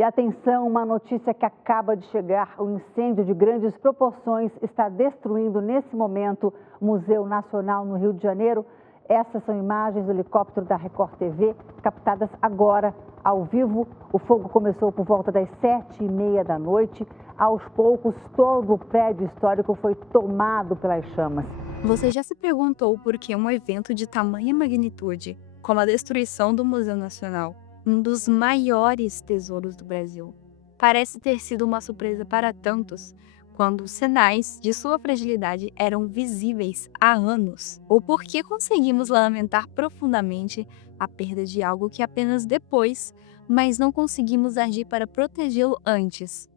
E atenção, uma notícia que acaba de chegar: o incêndio de grandes proporções está destruindo nesse momento o Museu Nacional no Rio de Janeiro. Essas são imagens do helicóptero da Record TV, captadas agora, ao vivo. O fogo começou por volta das 7h30 da noite. Aos poucos, todo o prédio histórico foi tomado pelas chamas. Você já se perguntou por que um evento de tamanha magnitude, como a destruição do Museu Nacional, um dos maiores tesouros do Brasil, parece ter sido uma surpresa para tantos, quando os sinais de sua fragilidade eram visíveis há anos? Ou por que conseguimos lamentar profundamente a perda de algo que apenas depois, mas não conseguimos agir para protegê-lo antes?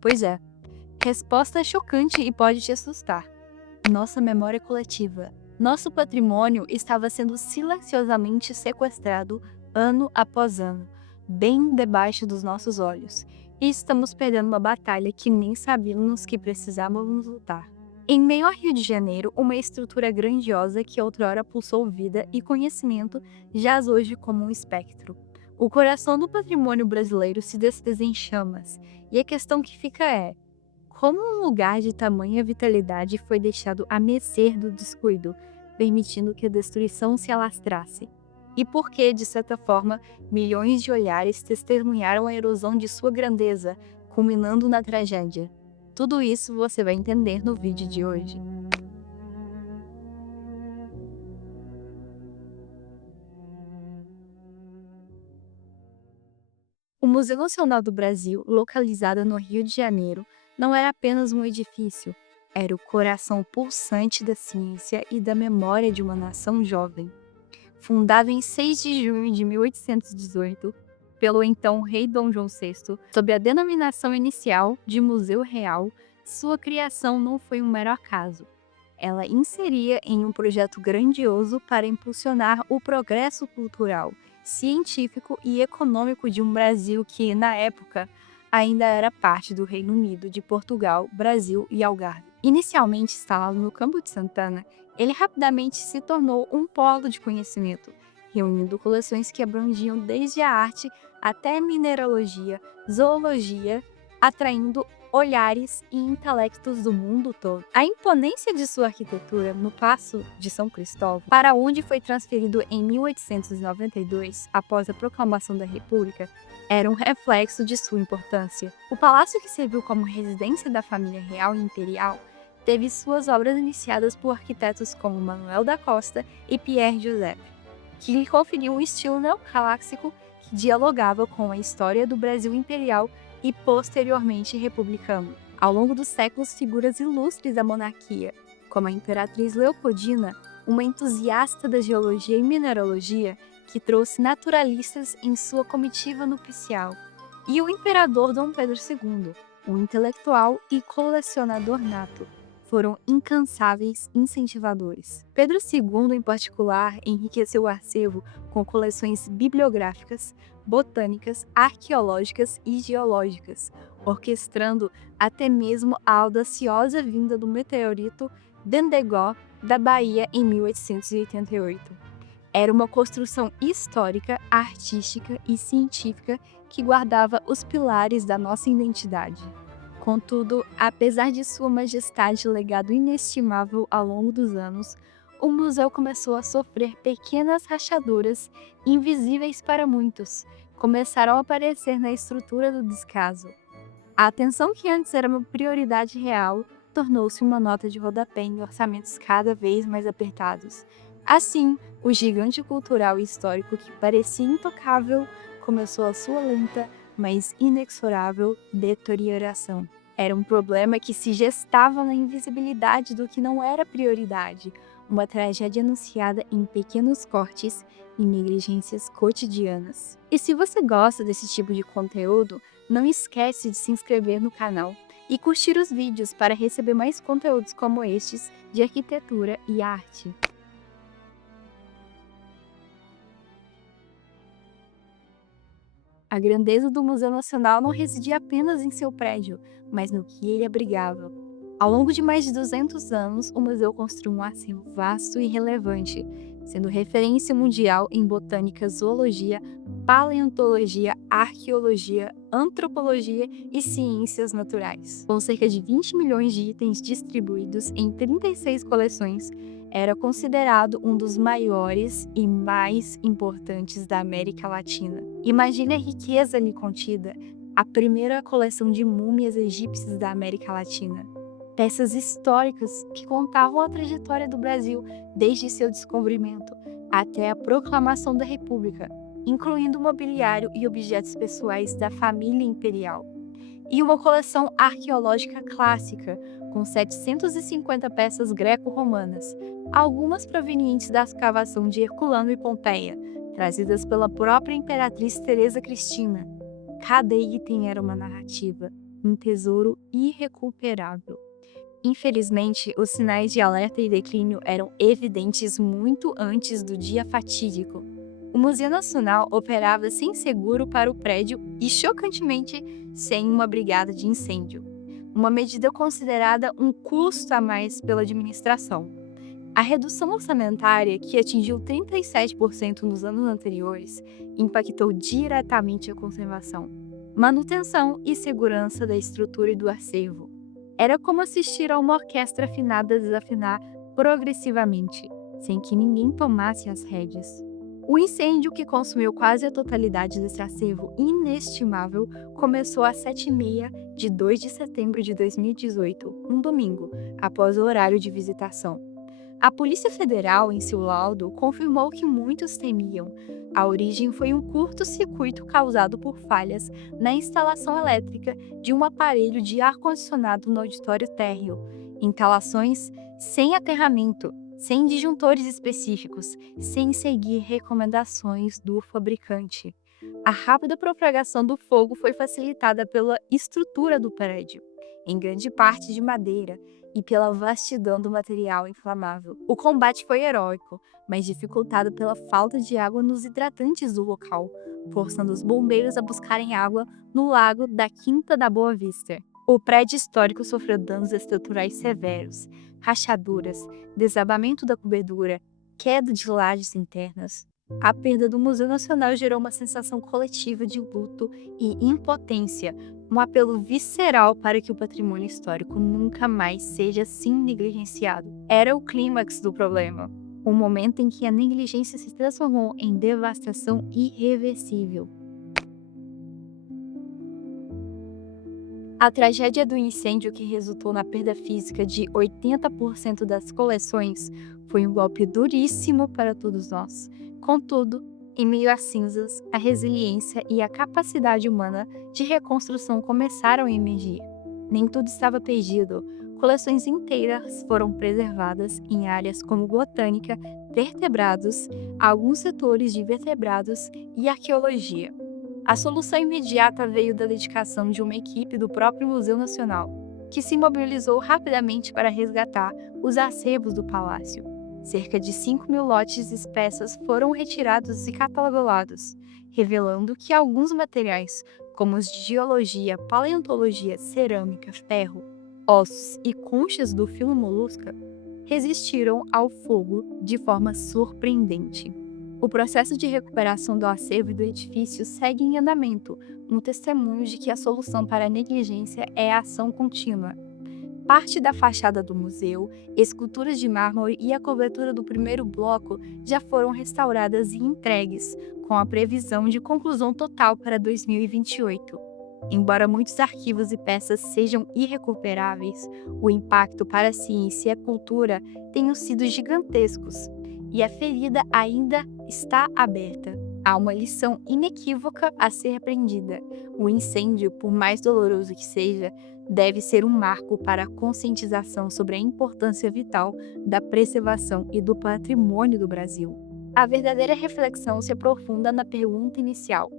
Pois é, resposta chocante e pode te assustar. Nossa memória coletiva. Nosso patrimônio estava sendo silenciosamente sequestrado ano após ano, bem debaixo dos nossos olhos. E estamos perdendo uma batalha que nem sabíamos que precisávamos lutar. Em meio ao Rio de Janeiro, uma estrutura grandiosa que outrora pulsou vida e conhecimento jaz hoje como um espectro. O coração do patrimônio brasileiro se desfez em chamas, e a questão que fica é: como um lugar de tamanha vitalidade foi deixado à mercê do descuido, permitindo que a destruição se alastrasse? E por que, de certa forma, milhões de olhares testemunharam a erosão de sua grandeza, culminando na tragédia? Tudo isso você vai entender no vídeo de hoje. O Museu Nacional do Brasil, localizado no Rio de Janeiro, não era apenas um edifício, era o coração pulsante da ciência e da memória de uma nação jovem. Fundado em 6 de junho de 1818, pelo então rei Dom João VI, sob a denominação inicial de Museu Real, sua criação não foi um mero acaso. Ela inseria em um projeto grandioso para impulsionar o progresso cultural, científico e econômico de um Brasil que, na época, ainda era parte do Reino Unido de Portugal, Brasil e Algarve. Inicialmente instalado no Campo de Santana, ele rapidamente se tornou um polo de conhecimento, reunindo coleções que abrangiam desde a arte até mineralogia, zoologia, atraindo olhares e intelectos do mundo todo. A imponência de sua arquitetura no Paço de São Cristóvão, para onde foi transferido em 1892, após a proclamação da República, era um reflexo de sua importância. O palácio, que serviu como residência da família real e imperial, teve suas obras iniciadas por arquitetos como Manuel da Costa e Pierre Joseph, que lhe conferiam um estilo neoclássico que dialogava com a história do Brasil imperial e posteriormente republicano. Ao longo dos séculos, figuras ilustres da monarquia, como a Imperatriz Leopoldina, uma entusiasta da geologia e mineralogia que trouxe naturalistas em sua comitiva nupcial, e o Imperador Dom Pedro II, um intelectual e colecionador nato, foram incansáveis incentivadores. Pedro II, em particular, enriqueceu o acervo com coleções bibliográficas, botânicas, arqueológicas e geológicas, orquestrando até mesmo a audaciosa vinda do meteorito Dendegó da Bahia em 1888. Era uma construção histórica, artística e científica que guardava os pilares da nossa identidade. Contudo, apesar de sua majestade e legado inestimável ao longo dos anos, o museu começou a sofrer pequenas rachaduras invisíveis para muitos. Começaram a aparecer na estrutura do descaso. A atenção que antes era uma prioridade real tornou-se uma nota de rodapé em orçamentos cada vez mais apertados. Assim, o gigante cultural e histórico que parecia intocável começou a sua lenta, mas inexorável deterioração. Era um problema que se gestava na invisibilidade do que não era prioridade, uma tragédia anunciada em pequenos cortes e negligências cotidianas. E se você gosta desse tipo de conteúdo, não esquece de se inscrever no canal e curtir os vídeos para receber mais conteúdos como estes de arquitetura e arte. A grandeza do Museu Nacional não residia apenas em seu prédio, mas no que ele abrigava. Ao longo de mais de 200 anos, o museu construiu um acervo vasto e relevante, sendo referência mundial em botânica, zoologia, paleontologia, arqueologia, antropologia e ciências naturais. Com cerca de 20 milhões de itens distribuídos em 36 coleções, era considerado um dos maiores e mais importantes da América Latina. Imagine a riqueza ali contida, a primeira coleção de múmias egípcias da América Latina. Peças históricas que contavam a trajetória do Brasil desde seu descobrimento até a proclamação da República, incluindo mobiliário e objetos pessoais da família imperial. E uma coleção arqueológica clássica, com 750 peças greco-romanas, algumas provenientes da escavação de Herculano e Pompeia, trazidas pela própria imperatriz Teresa Cristina. Cada item era uma narrativa, um tesouro irrecuperável. Infelizmente, os sinais de alerta e declínio eram evidentes muito antes do dia fatídico. O Museu Nacional operava sem seguro para o prédio e, chocantemente, sem uma brigada de incêndio. Uma medida considerada um custo a mais pela administração. A redução orçamentária, que atingiu 37% nos anos anteriores, impactou diretamente a conservação, manutenção e segurança da estrutura e do acervo. Era como assistir a uma orquestra afinada desafinar progressivamente, sem que ninguém tomasse as rédeas. O incêndio, que consumiu quase a totalidade desse acervo inestimável, começou às 7h30 de 2 de setembro de 2018, um domingo, após o horário de visitação. A Polícia Federal, em seu laudo, confirmou que muitos temiam. A origem foi um curto-circuito causado por falhas na instalação elétrica de um aparelho de ar-condicionado no auditório térreo. Instalações sem aterramento, sem disjuntores específicos, sem seguir recomendações do fabricante. A rápida propagação do fogo foi facilitada pela estrutura do prédio, em grande parte de madeira, e pela vastidão do material inflamável. O combate foi heróico, mas dificultado pela falta de água nos hidratantes do local, forçando os bombeiros a buscarem água no lago da Quinta da Boa Vista. O prédio histórico sofreu danos estruturais severos, rachaduras, desabamento da cobertura, queda de lajes internas. A perda do Museu Nacional gerou uma sensação coletiva de luto e impotência, um apelo visceral para que o patrimônio histórico nunca mais seja assim negligenciado. Era o clímax do problema, o momento em que a negligência se transformou em devastação irreversível. A tragédia do incêndio, que resultou na perda física de 80% das coleções, foi um golpe duríssimo para todos nós. Contudo, em meio às cinzas, a resiliência e a capacidade humana de reconstrução começaram a emergir. Nem tudo estava perdido. Coleções inteiras foram preservadas em áreas como botânica, vertebrados, alguns setores de vertebrados e arqueologia. A solução imediata veio da dedicação de uma equipe do próprio Museu Nacional, que se mobilizou rapidamente para resgatar os acervos do palácio. Cerca de 5.000 lotes e peças foram retirados e catalogados, revelando que alguns materiais, como os de geologia, paleontologia, cerâmica, ferro, ossos e conchas do filo molusca, resistiram ao fogo de forma surpreendente. O processo de recuperação do acervo e do edifício segue em andamento, um testemunho de que a solução para a negligência é a ação contínua. Parte da fachada do museu, esculturas de mármore e a cobertura do primeiro bloco já foram restauradas e entregues, com a previsão de conclusão total para 2028. Embora muitos arquivos e peças sejam irrecuperáveis, o impacto para a ciência e a cultura tenham sido gigantescos, e a ferida ainda está aberta. Há uma lição inequívoca a ser aprendida. O incêndio, por mais doloroso que seja, deve ser um marco para a conscientização sobre a importância vital da preservação e do patrimônio do Brasil. A verdadeira reflexão se aprofunda na pergunta inicial: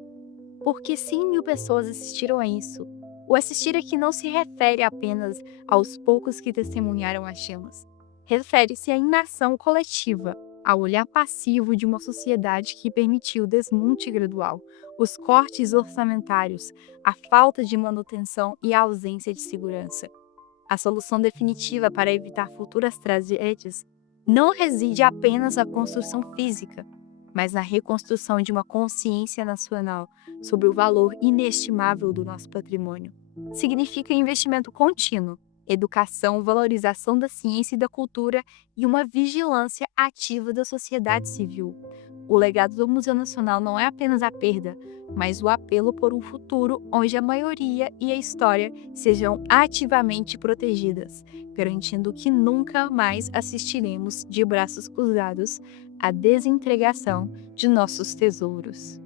por que 100.000 pessoas assistiram a isso? O assistir aqui não se refere apenas aos poucos que testemunharam as chamas. Refere-se à inação coletiva, ao olhar passivo de uma sociedade que permitiu o desmonte gradual, os cortes orçamentários, a falta de manutenção e a ausência de segurança. A solução definitiva para evitar futuras tragédias não reside apenas na construção física, mas na reconstrução de uma consciência nacional sobre o valor inestimável do nosso patrimônio. Significa investimento contínuo, educação, valorização da ciência e da cultura e uma vigilância ativa da sociedade civil. O legado do Museu Nacional não é apenas a perda, mas o apelo por um futuro onde a maioria e a história sejam ativamente protegidas, garantindo que nunca mais assistiremos de braços cruzados à desentregação de nossos tesouros.